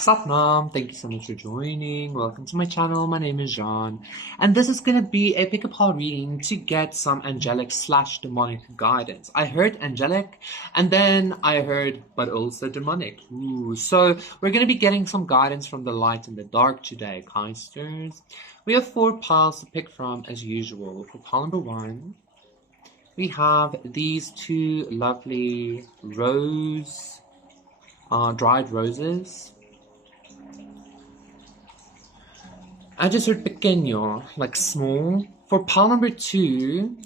Satnam, thank you so much for joining. Welcome to my channel. My name is Jean, and this is gonna be a pick a pile reading to get some angelic / demonic guidance. I heard angelic, and then I heard, but also demonic. Ooh, so we're gonna be getting some guidance from the light and the dark today, Keisters. We have 4 piles to pick from as usual. For pile number 1, we have these 2 lovely dried roses. I just heard pequeño, like small. For pile number 2,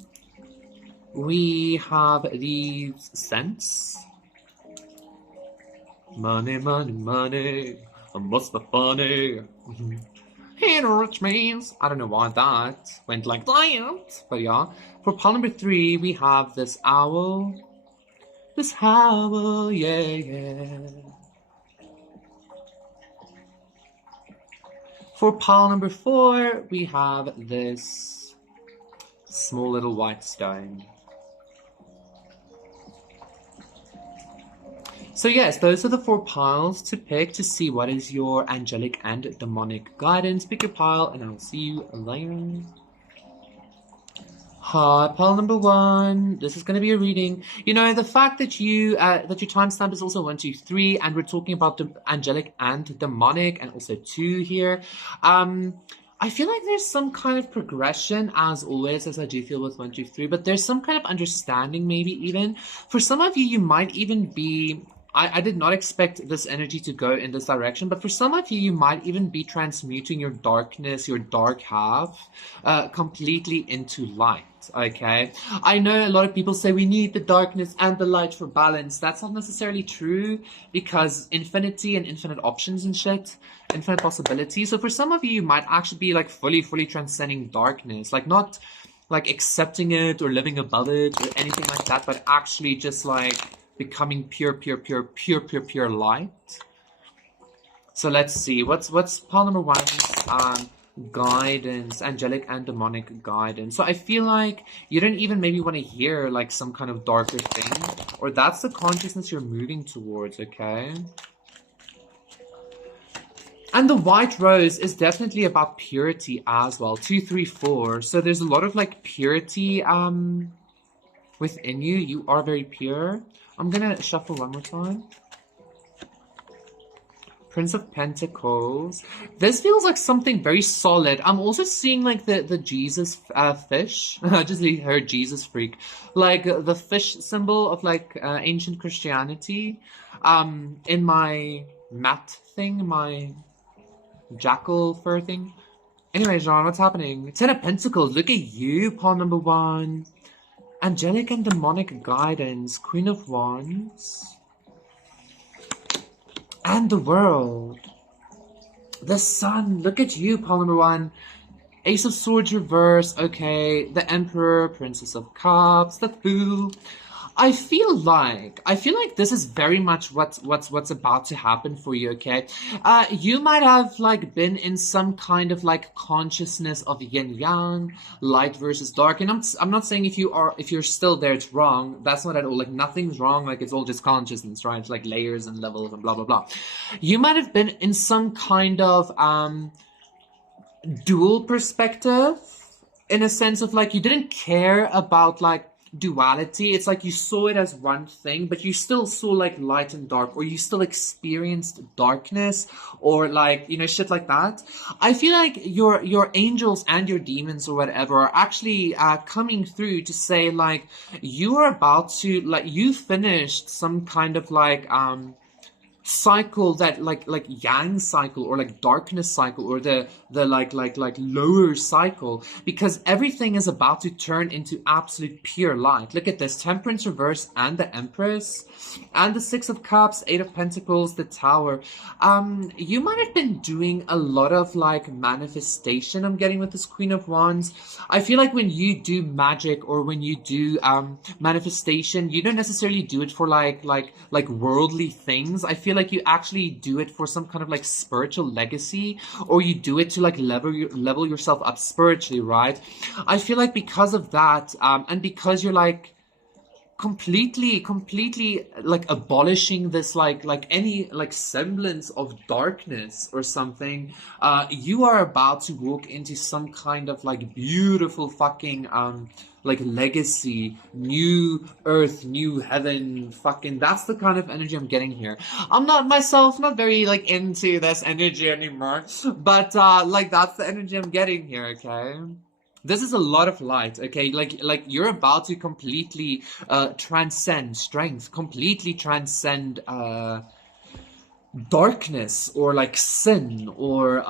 we have these scents. Money, money, money, I must be funny. Which means, I don't know why that went like that, but yeah. For pile number 3, we have this owl. This owl, yeah, yeah. For pile number 4, we have this small little white stone. So yes, those are the 4 piles to pick to see what is your angelic and demonic guidance. Pick your pile and I'll see you later. Hi, pile number 1. This is going to be a reading. You know, the fact that your timestamp is also 1, 2, 3, and we're talking about the angelic and demonic, and also 2 here. I feel like there's some kind of progression, as always, as I do feel with 1, 2, 3, but there's some kind of understanding, maybe even. For some of you, you might even be... I did not expect this energy to go in this direction, but for some of you, you might even be transmuting your darkness, your dark half, completely into light, okay? I know a lot of people say we need the darkness and the light for balance. That's not necessarily true, because infinity and infinite options and shit, infinite possibilities. So for some of you, you might actually be like fully transcending darkness, like not like accepting it or living above it or anything like that, but actually just like becoming pure light. So let's see, what's pile number 1's guidance, angelic and demonic guidance. So I feel like you don't even maybe want to hear like some kind of darker thing, or that's the consciousness you're moving towards, okay? And the white rose is definitely about purity as well. 2, 3, 4. So there's a lot of like purity within you. You are very pure. I'm gonna shuffle one more time. Prince of Pentacles. This feels like something very solid. I'm also seeing like the Jesus fish. I just heard Jesus freak. Like the fish symbol of like ancient Christianity. In my mat thing, my jackal fur thing. Anyway, Jean, what's happening? 10 of Pentacles. Look at you, pile number 1. Angelic and demonic guidance, Queen of Wands, and the World, the Sun. Look at you, pile number 1. Ace of Swords reverse, okay, the Emperor, Princess of Cups, the Fool. I feel like this is very much what's about to happen for you, okay? You might have like been in some kind of like consciousness of yin yang, light versus dark, and I'm not saying if you're still there it's wrong. That's not at all, like nothing's wrong, like it's all just consciousness, right? It's like layers and levels and blah blah blah. You might have been in some kind of dual perspective, in a sense of like you didn't care about like duality. It's like you saw it as one thing, but you still saw like light and dark, or you still experienced darkness, or like, you know, shit like that. I feel like your angels and your demons or whatever are actually coming through to say like you are about to, like, you finished some kind of like cycle, that like yang cycle, or like darkness cycle, or the like lower cycle, because everything is about to turn into absolute pure light. Look at this, Temperance reverse and the Empress, and the 6 of Cups, 8 of Pentacles, the Tower. You might have been doing a lot of like manifestation, I'm getting with this Queen of Wands. I feel like when you do magic, or when you do manifestation, you don't necessarily do it for like worldly things. I feel like you actually do it for some kind of like spiritual legacy, or you do it to like level yourself up spiritually, right? I feel like because of that, and because you're like completely like abolishing this like any like semblance of darkness or something. You are about to walk into some kind of like beautiful fucking like legacy, new earth, new heaven, fucking that's the kind of energy I'm getting here. I'm not myself not very like into this energy anymore, but like that's the energy I'm getting here, okay? This is a lot of light, okay? Like you're about to completely transcend strength, completely transcend darkness or like sin or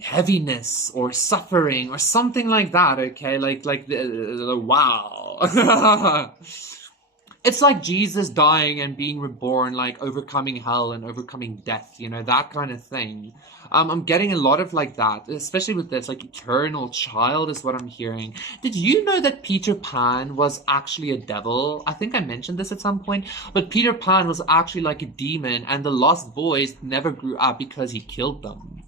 heaviness or suffering or something like that, okay? Like wow. It's like Jesus dying and being reborn, like overcoming hell and overcoming death, you know, that kind of thing. I'm getting a lot of like that, especially with this, like eternal child is what I'm hearing. Did you know that Peter Pan was actually a devil? I think I mentioned this at some point, but Peter Pan was actually like a demon, and the lost boys never grew up because he killed them.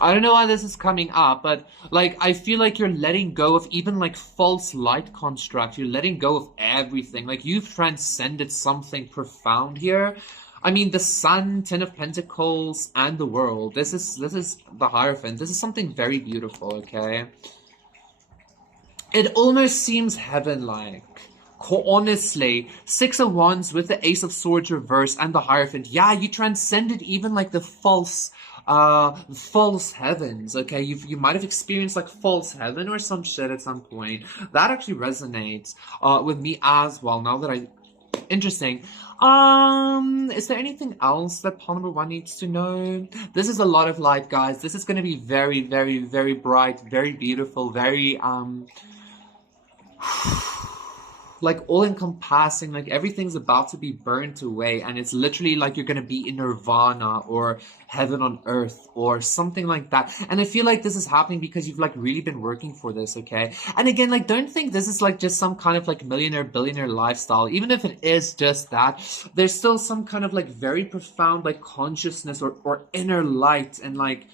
I don't know why this is coming up, but like I feel like you're letting go of even like false light construct. You're letting go of everything. Like you've transcended something profound here. I mean, the sun, Ten of Pentacles, and the world. This is the Hierophant. This is something very beautiful. Okay, it almost seems heaven-like. Honestly, Six of Wands with the Ace of Swords reversed and the Hierophant. Yeah, you transcended even like the false heavens. Okay, you might have experienced like false heaven or some shit at some point. That actually resonates with me as well. Now that I interesting. Is there anything else that pawn number one needs to know? This is a lot of light, guys. This is going to be very, very, very bright, very beautiful, very like all-encompassing. Like everything's about to be burnt away, and it's literally like you're gonna be in nirvana or heaven on earth or something like that. And I feel like this is happening because you've like really been working for this, okay? And again, like don't think this is like just some kind of like millionaire billionaire lifestyle. Even if it is just that, there's still some kind of like very profound like consciousness or inner light and like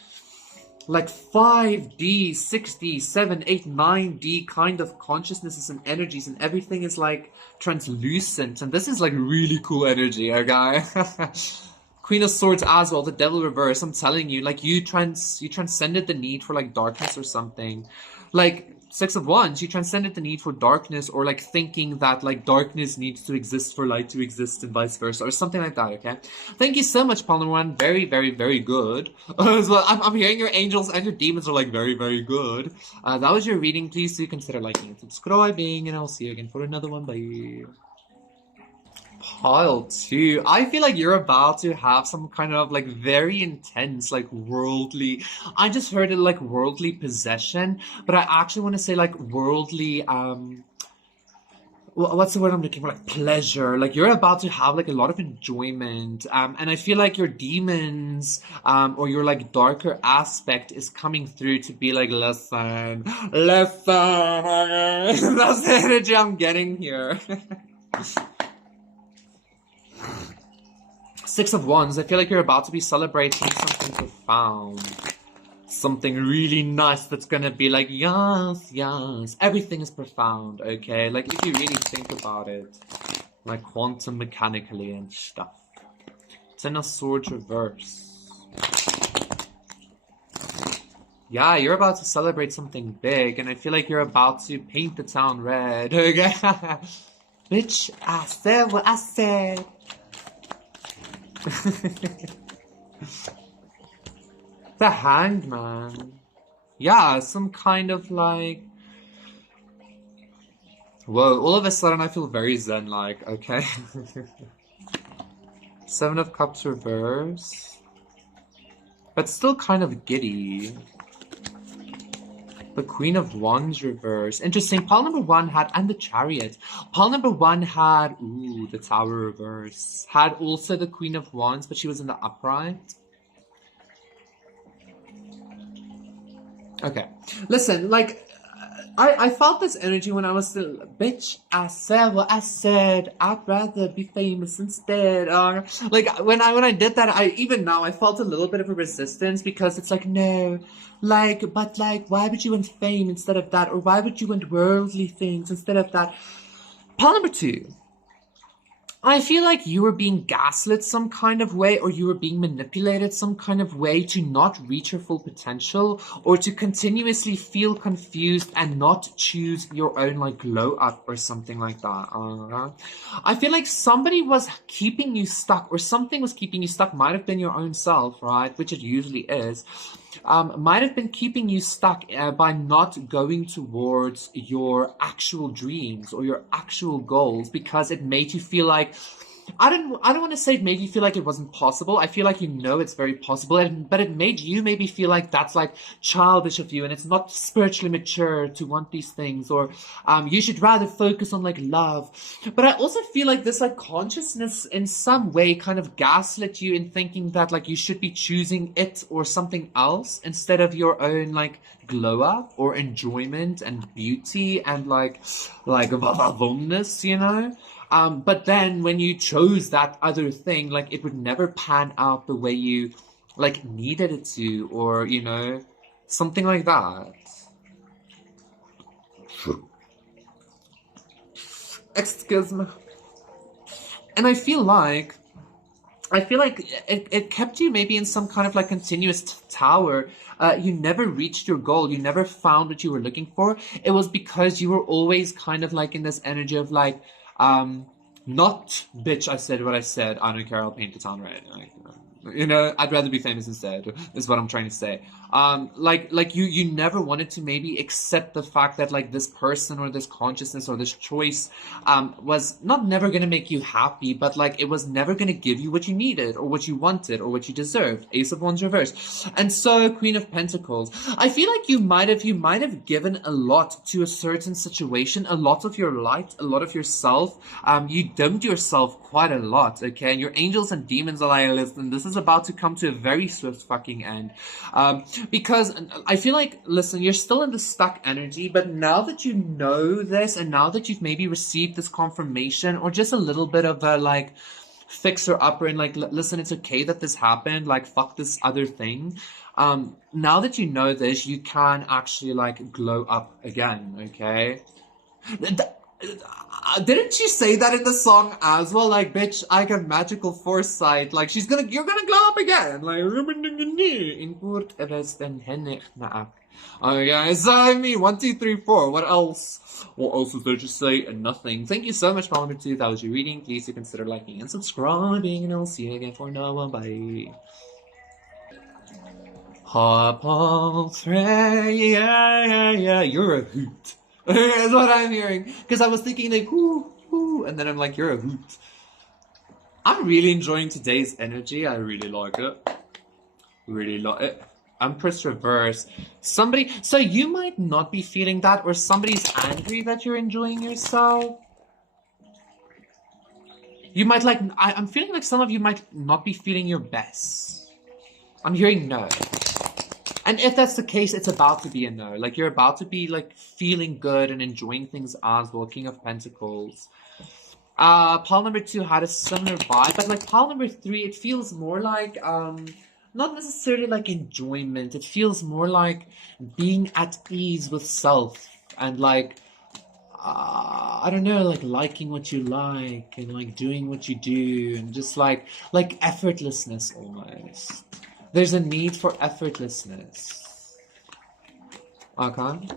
5D, 6D, 7, 8, 9D kind of consciousnesses and energies, and everything is like translucent, and this is like really cool energy, okay? Queen of Swords as well, the Devil reverse. I'm telling you, like you transcended the need for like darkness or something. Like Six of Wands, you transcended the need for darkness, or like thinking that like darkness needs to exist for light to exist and vice versa, or something like that, okay? Thank you so much, Paul One. Very, very, very good. So I'm hearing your angels and your demons are like very, very good. That was your reading. Please do consider liking and subscribing, and I'll see you again for another one. Bye. Pile 2. I feel like you're about to have some kind of like very intense like worldly, I just heard it like worldly possession, but I actually want to say like worldly what's the word I'm looking for, like pleasure. Like you're about to have like a lot of enjoyment, and I feel like your demons or your like darker aspect is coming through to be like listen that's the energy I'm getting here. Six of Wands, I feel like you're about to be celebrating something profound. Something really nice that's gonna be like, yes, yes. Everything is profound, okay? Like, if you really think about it. Like, quantum mechanically and stuff. Ten of Swords reverse. Yeah, you're about to celebrate something big, and I feel like you're about to paint the town red, okay? Bitch, I said what I said. The Hanged Man. Yeah, some kind of like... Whoa, all of a sudden I feel very zen-like, okay? Seven of Cups reverse. But still kind of giddy. The Queen of Wands reverse. Interesting. Pile number one had, and the Chariot. Pile number one had, ooh, the Tower reverse. Had also the Queen of Wands, but she was in the upright. Okay. Listen, like, I felt this energy when I was still, bitch, I said what I said. I'd rather be famous instead. Like, when I did that, even now, I felt a little bit of a resistance because it's like, no, like, but like, why would you want fame instead of that? Or why would you want worldly things instead of that? Pile number two. I feel like you were being gaslit some kind of way, or you were being manipulated some kind of way to not reach your full potential, or to continuously feel confused and not choose your own like glow up or something like that. I feel like somebody was keeping you stuck, or something was keeping you stuck. Might have been your own self, right? Which it usually is. Might have been keeping you stuck by not going towards your actual dreams or your actual goals, because it made you feel like, I don't want to say it made you feel like it wasn't possible. I feel like it's very possible, but it made you maybe feel like that's like childish of you, and it's not spiritually mature to want these things, or you should rather focus on like love. But I also feel like this like consciousness in some way kind of gaslit you in thinking that like you should be choosing it or something else instead of your own like glow up or enjoyment and beauty and like vavavomness, you know? But then when you chose that other thing, like it would never pan out the way you like needed it to, or you know, something like that. Excuse me. And I feel like it kept you maybe in some kind of like continuous tower. You never reached your goal. You never found what you were looking for. It was because you were always kind of like in this energy of like, not bitch, I said what I said. I don't care. I'll paint the town red. Like, you know, I'd rather be famous instead. Is what I'm trying to say. Like you never wanted to maybe accept the fact that like this person or this consciousness or this choice, was not never gonna make you happy, but like it was never gonna give you what you needed or what you wanted or what you deserved. Ace of Wands reversed, and so Queen of Pentacles. I feel like you might have given a lot to a certain situation, a lot of your light, a lot of yourself. You dimmed yourself quite a lot, okay? And your angels and demons are like, listen, this is about to come to a very swift fucking end. Because I feel like, listen, you're still in the stuck energy, but now that you know this, and now that you've maybe received this confirmation, or just a little bit of a like fixer upper, and like, listen, it's okay that this happened, like, fuck this other thing. Now that you know this, you can actually like glow up again, okay? Didn't she say that in the song as well? Like, bitch, I got magical foresight. Like, you're gonna glow up again. Like, in Kurt Eresten Hennig Naak. Okay, so I mean, 1, 2, 3, 4. What else? What else is there to say? Nothing. Thank you so much, Palmer 2. That was your reading. Please do consider liking and subscribing, and I'll see you again for now. Bye. Hop on, yeah, you're a hoot. That's what I'm hearing. Because I was thinking like, whoo, and then I'm like, you're a hoot. I'm really enjoying today's energy. I really like it. Really like it. Empress reverse. So you might not be feeling that, or somebody's angry that you're enjoying yourself. You might like, I'm feeling like some of you might not be feeling your best. I'm hearing no. And if that's the case, it's about to be a no. Like, you're about to be, like, feeling good and enjoying things as well. King of Pentacles. Pile number 2 had a similar vibe. But, like, pile number 3, it feels more like, not necessarily like enjoyment. It feels more like being at ease with self. And, like, I don't know, like, liking what you like. And, like, doing what you do. And just, like effortlessness almost. There's a need for effortlessness. Okay.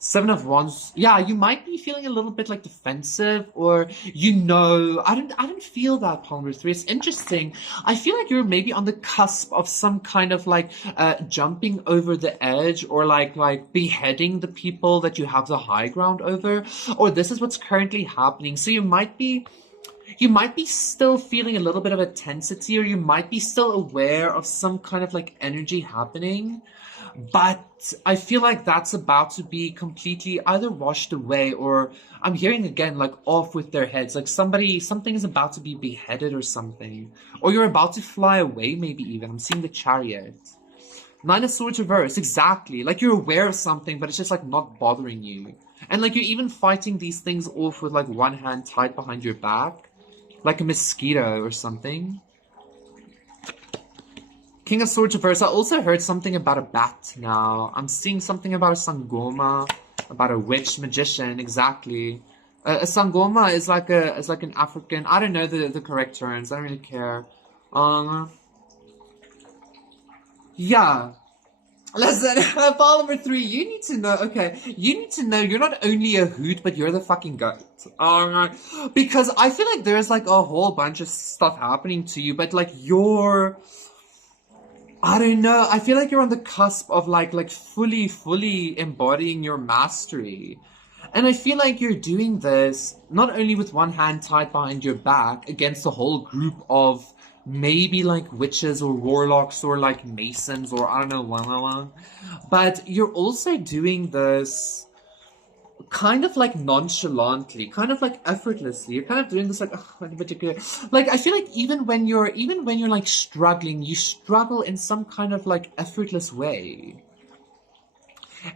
7 of Wands. Yeah, you might be feeling a little bit like defensive, or I don't feel that, Palmer 3. It's interesting. I feel like you're maybe on the cusp of some kind of like jumping over the edge, or like beheading the people that you have the high ground over, or this is what's currently happening. So you might be still feeling a little bit of a tensity, or you might be still aware of some kind of like energy happening, but I feel like that's about to be completely either washed away, or I'm hearing again like off with their heads, like something is about to be beheaded or something, or you're about to fly away, maybe even. I'm seeing the Chariot. 9 of Swords reverse, exactly. Like, you're aware of something, but it's just like not bothering you, and like you're even fighting these things off with like one hand tied behind your back. Like a mosquito or something. King of Swords reverse. I also heard something about a bat now. I'm seeing something about a sangoma, about a witch, magician, exactly. A sangoma is like an African. I don't know the correct terms. I don't really care. Um, yeah. Listen, file number 3. You need to know. Okay, you need to know you're not only a hoot, but you're the fucking goat. Because I feel like there's like a whole bunch of stuff happening to you, but like you're. I don't know. I feel like you're on the cusp of like fully embodying your mastery. And I feel like you're doing this not only with one hand tied behind your back against a whole group of maybe like witches or warlocks or like masons or I don't know, but you're also doing this kind of like nonchalantly, kind of like effortlessly. You're kind of doing this like in particular. Like I feel like even when you're like struggling, you struggle in some kind of like effortless way.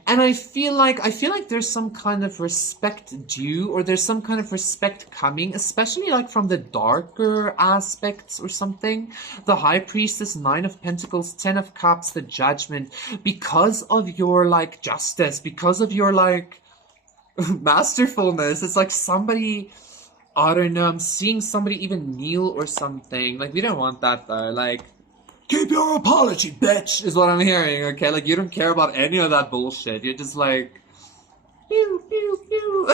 And I feel like there's some kind of respect due, or there's some kind of respect coming, especially like from the darker aspects or something. The High Priestess, Nine of Pentacles, Ten of Cups, the Judgment, because of your like justice, because of your like masterfulness. It's like somebody, I don't know, I'm seeing somebody even kneel or something. Like we don't want that though. Like keep your apology, bitch, is what I'm hearing, okay? Like, you don't care about any of that bullshit. You're just like, pew, pew, pew.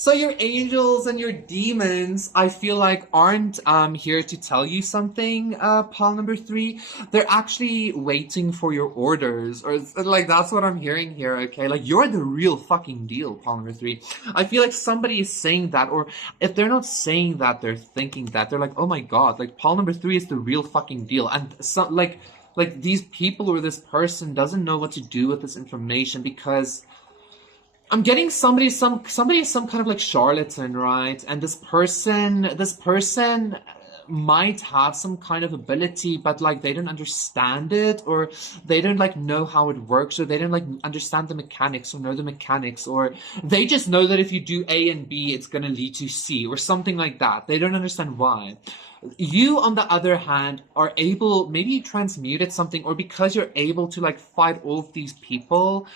So your angels and your demons, I feel like, aren't here to tell you something, pal number 3. They're actually waiting for your orders. Or, like, that's what I'm hearing here, okay? Like, you're the real fucking deal, pal number 3. I feel like somebody is saying that, or if they're not saying that, they're thinking that. They're like, oh my god, like, pal number 3 is the real fucking deal. And, so, like these people or this person doesn't know what to do with this information because I'm getting somebody is some kind of like charlatan, right? And this person might have some kind of ability, but like they don't understand it, or they don't like know how it works, or they don't like understand the mechanics or know the mechanics, or they just know that if you do A and B, it's gonna lead to C or something like that. They don't understand why. You, on the other hand, are able, maybe you transmuted something, or because you're able to like fight all of these people,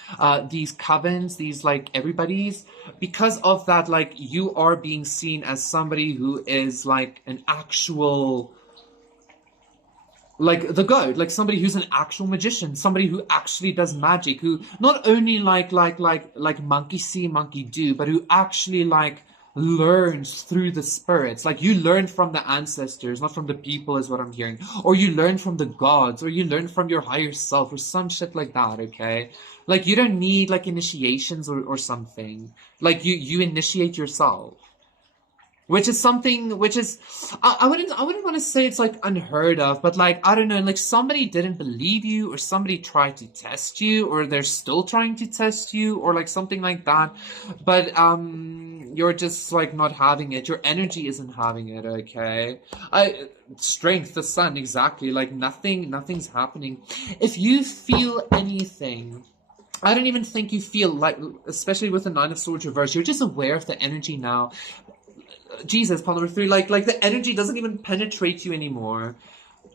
these covens, these like everybody's, because of that, like you are being seen as somebody who is like an actual, like the god, like somebody who's an actual magician, somebody who actually does magic, who not only like monkey see, monkey do, but who actually like learns through the spirits. Like you learn from the ancestors, not from the people, is what I'm hearing. Or you learn from the gods, or you learn from your higher self, or some shit like that, okay? Like you don't need like initiations or something. Like you initiate yourself. Which is something which is I wouldn't want to say it's like unheard of, but like I don't know, like somebody didn't believe you, or somebody tried to test you, or they're still trying to test you, or like something like that. But you're just like not having it. Your energy isn't having it, okay? I strength, the sun, exactly. Like nothing's happening. If you feel anything, I don't even think you feel like, especially with the Nine of Swords reverse, you're just aware of the energy now. Jesus, pile number 3, like the energy doesn't even penetrate you anymore.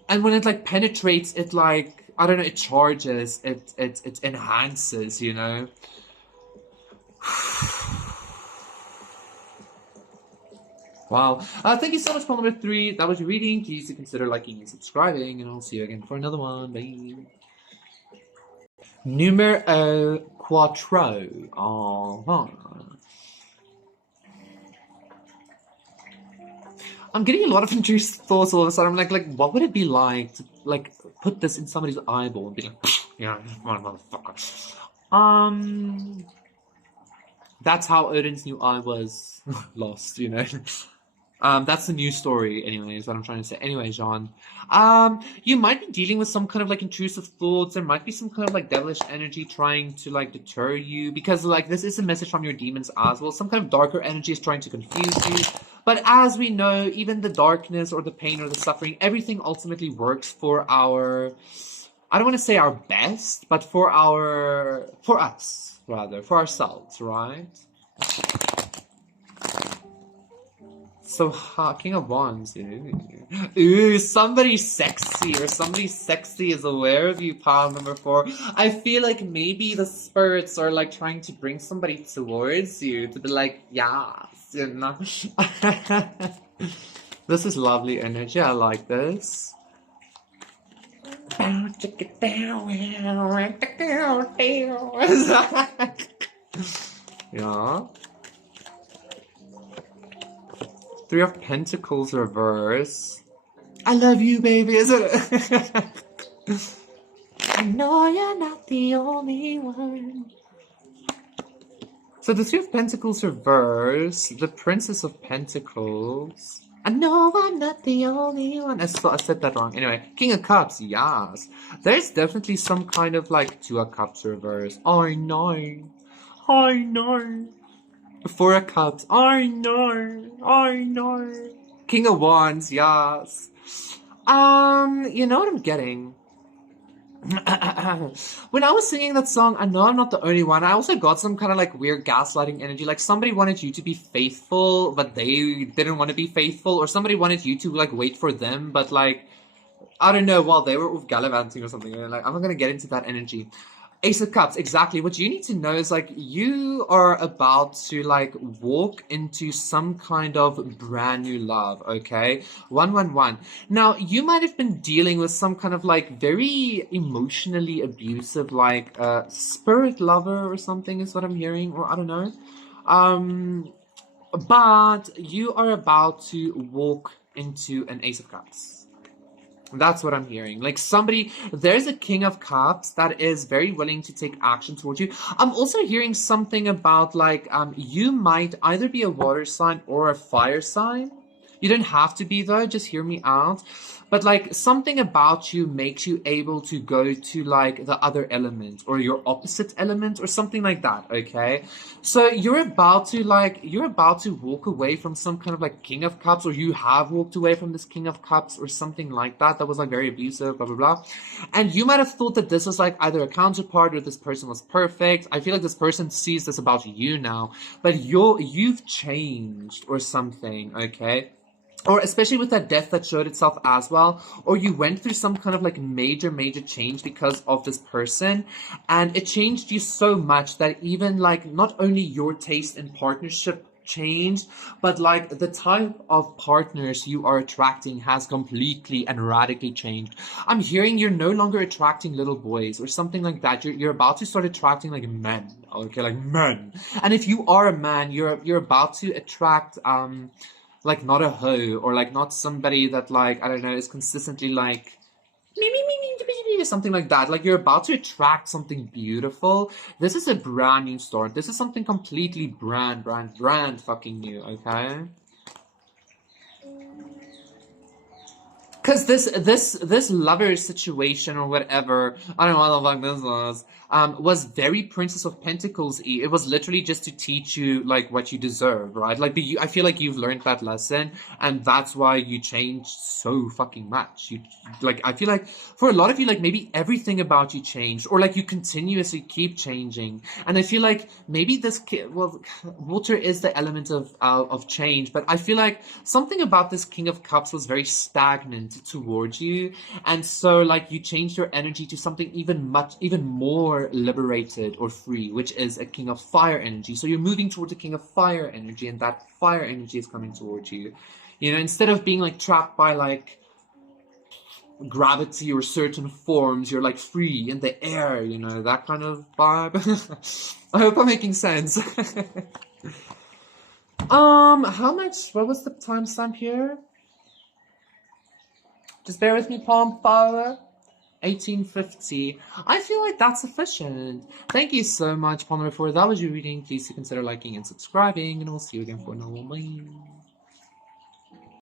And when it like penetrates, it like, I don't know, it charges, it enhances, you know? Wow. Thank you so much, pile number 3. That was your reading. Please consider liking and subscribing, and I'll see you again for another one. Bye. Numero quattro. I'm getting a lot of interesting thoughts all of a sudden. I'm like, what would it be like to like put this in somebody's eyeball and be like, yeah, motherfucker. That's how Odin's new eye was lost, you know. That's the new story, anyways, what I'm trying to say. Anyway, Jean. You might be dealing with some kind of like intrusive thoughts. There might be some kind of like devilish energy trying to like deter you, because like this is a message from your demons as well. Some kind of darker energy is trying to confuse you. But as we know, even the darkness or the pain or the suffering, everything ultimately works for our, I don't want to say our best, but for us, rather, for ourselves, right? So hot. King of Wands. Ooh, somebody sexy or somebody sexy is aware of you, pile number 4. I feel like maybe the spirits are like trying to bring somebody towards you to be like, yes, you know. This is lovely energy. I like this. Yeah. 3 of Pentacles reverse. I love you, baby, isn't it? I know you're not the only one. So the 3 of Pentacles reverse, the Princess of Pentacles. I know I'm not the only one. I said that wrong. Anyway, King of Cups, yes. There's definitely some kind of like 2 of Cups reverse. I know. I know. 4 of Cups. I know. I know. King of Wands, yes. You know what I'm getting? When I was singing that song, I know I'm not the only one. I also got some kind of like weird gaslighting energy. Like somebody wanted you to be faithful, but they didn't want to be faithful. Or somebody wanted you to like wait for them, but like, I don't know, while they were off gallivanting or something. Like, I'm not going to get into that energy. Ace of Cups, exactly. What you need to know is like you are about to like walk into some kind of brand new love, okay? 111. Now, you might have been dealing with some kind of like very emotionally abusive like spirit lover or something is what I'm hearing, or I don't know. But you are about to walk into an Ace of Cups. That's what I'm hearing. Like somebody, there's a King of Cups that is very willing to take action towards you. I'm also hearing something about like, you might either be a water sign or a fire sign. You don't have to be though, just hear me out. But like something about you makes you able to go to like the other element or your opposite element or something like that, okay? So you're about to walk away from some kind of like King of Cups, or you have walked away from this King of Cups or something like that was like very abusive, blah, blah, blah. And you might have thought that this was like either a counterpart or this person was perfect. I feel like this person sees this about you now, but you've changed or something, okay? Or especially with that death that showed itself as well, or you went through some kind of like major change because of this person, and it changed you so much that even like not only your taste in partnership changed, but like the type of partners you are attracting has completely and radically changed. I'm hearing you're no longer attracting little boys or something like that. You're about to start attracting like men, okay, like men. And if you are a man, you're about to attract like not a hoe, or like not somebody that like, I don't know, is consistently like something like that. Like you're about to attract something beautiful. This is a brand new start. This is something completely brand fucking new, okay? Because this lover situation or whatever, I don't know what the fuck this was very Princess of Pentacles-y. It was literally just to teach you like what you deserve, right? Like, I feel like you've learned that lesson, and that's why you changed so fucking much. You like, I feel like for a lot of you, like maybe everything about you changed, or like you continuously keep changing. And I feel like maybe water is the element of change, but I feel like something about this King of Cups was very stagnant towards you, and so like you changed your energy to something even more liberated or free, which is a King of Fire energy. So you're moving towards a King of Fire energy, and that fire energy is coming towards you, you know, instead of being like trapped by like gravity or certain forms. You're like free in the air, you know, that kind of vibe. I hope I'm making sense. How much, what was the timestamp here? Just bear with me, palm power. 1850. I feel like that's sufficient. Thank you so much, Palmer, for that was your reading. Please consider liking and subscribing, and we'll see you again for another one. Bye.